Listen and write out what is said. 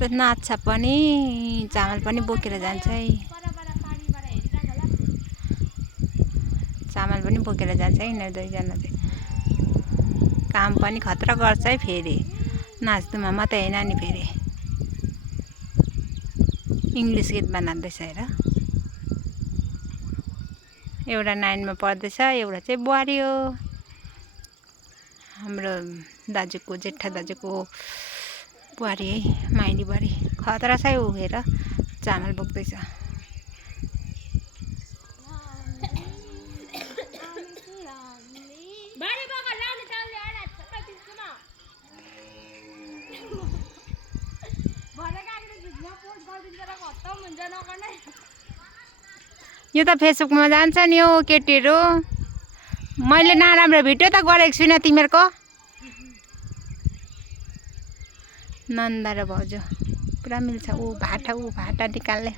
त नाच्छ पनि चामल पनि बोकेर जान्छ है। चामल पनि बोकेर जान्छ है यिनीहरू दुईजना चाहिँ। काम पनि खतरा गर्छ है फेरि नाच्नुमा मात्रै होइन नि फेरि। इङ्ग्लिस गीतमा नाच्दैछ हेर। एउटा 9 मा पढ्दैछ एउटा चाहिँ बुहारी हो। हाम्रो दाजुको जेठा दाजुको बुहारी है माइली बुहारी खतरा छ है। ऊ हेर चामल बोक्दैछ। यो त फेसबुकमा जान्छ नि हो केटीहरू। मैले नराम्रो भिडियो त गरेको छुइनँ तिमीहरूको। नन्दा र भाउजू पुरा मिल्छ। ऊ भाटा निकाल्ने।